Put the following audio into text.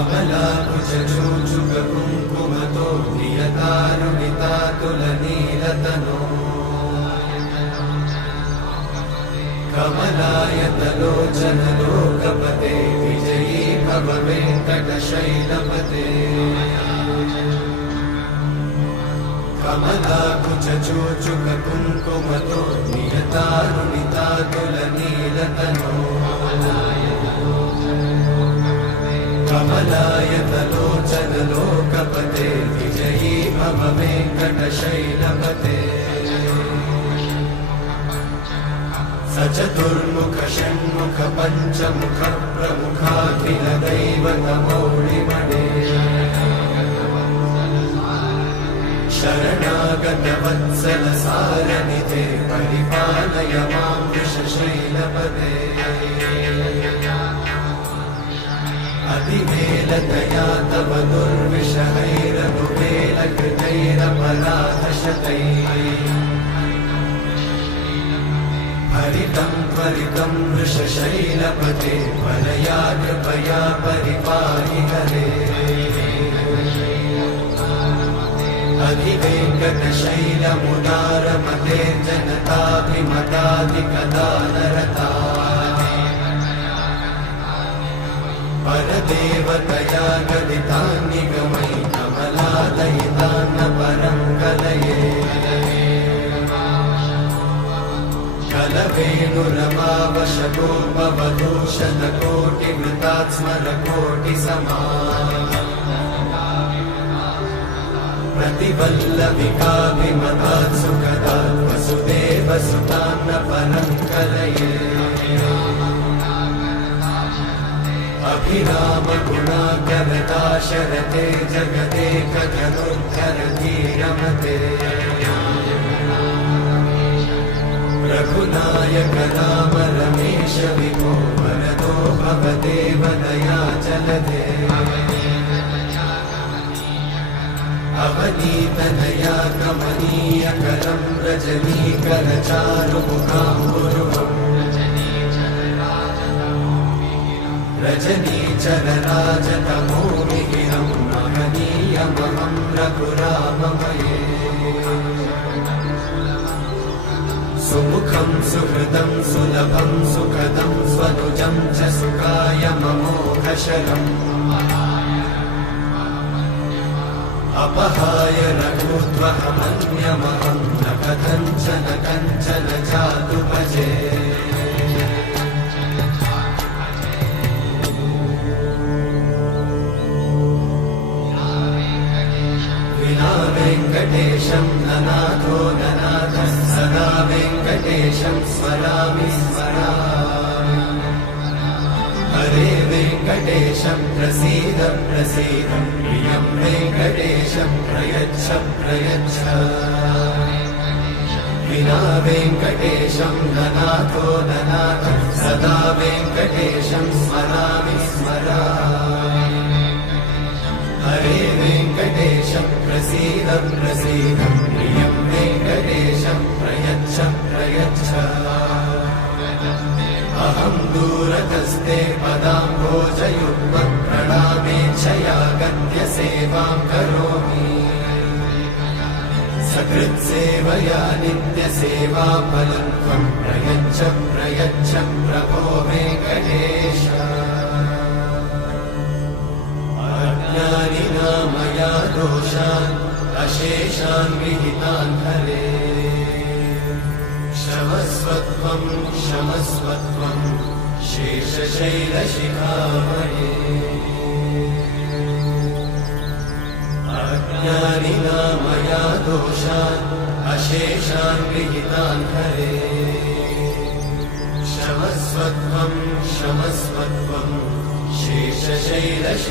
कमलाकुचूचुककुङ्कुमतो नियतानुमितातुलनीलतनो कमलायतलोचनलोकपते विजयी भव वेङ्कटशैलपते कमलाकुचूचुककुङ्कुमतो नियतानुमितातुलनीलतनो कमलायतलोचनलोकपते विजयी भव वेङ्कटशैलपते सचतुर्मुख षण्मुख पञ्चमुख प्रमुखाखिल दैवतमौलिमणे शरणागत वत्सल सारनिधे परिपालय मां वृषशैलपते अतिवेलतया तव दुर्विषहैरनुवेलकृतैरपराधशतैः हरितं त्वरितं वृषशैलपते परया कृपया परिपाहि हरे अधिवेङ्कटशैलमुदारमते जनताभिमताधिकदानरता परदेवतया गदितान्निगमै कमलादयितान्न परं कलये कलवेणुरमावशतोपवधूषणकोटिवृतात्स्मरकोटिसमा प्रतिवल्लविकाभिमतात् सुखदात् वसुदेवसुतान्न परं कलये अभिरामगुणाकरदाशरथे जगदेकजनोद्धरधीरमते रघुनायक राम रमेश विभो वरदो भवदेव दयाचलधे अवनीतनया कमनीयकरं रजनीकरचारुमुखाम्बुरुहम् रजनीचरराजतमोमिहिरं महनीयमहं रघुराममये सुमुखं सुहृदं सुलभं सुखदं स्वनुजं च सुखायममोघशरम् अपहाय रघुत्वहमन्यमहं न कथञ्चन कञ्चन जातु भजे विना वेङ्कटेशं ननाथो ननाथः सदा वेङ्कटेशं स्मरामि स्मरामि हरे वेङ्कटेशं प्रसीद प्रसीद प्रियं वेङ्कटेशं प्रयच्छ प्रयच्छ विना वेङ्कटेशं ननाथो ननाथः सदा वेङ्कटेशं स्मरामि स्मरामि हरे वेङ्कटेशं प्रसीद प्रसीद प्रियं वेङ्कटेशं प्रयच्छ प्रयच्छ अहं दूरतस्ते पदाम्भोजयुग्मं प्रणामेच्छया गद्य सेवां करोमि सकृत्सेवया नित्यसेवाफलं त्वं प्रयच्छ प्रयच्छ प्रभो वेङ्कटेश अज्ञानिना मया दोषान् अशेषान् विहितान् हरे क्षमस्वत्वं क्षमस्वत्वं शेषशैलशिखामणे अज्ञानिना मया दोषान् अशेषान् विहितान् हरे क्षमस्वत्वं क्षमस्वत्वं शेषशैलशिखामणे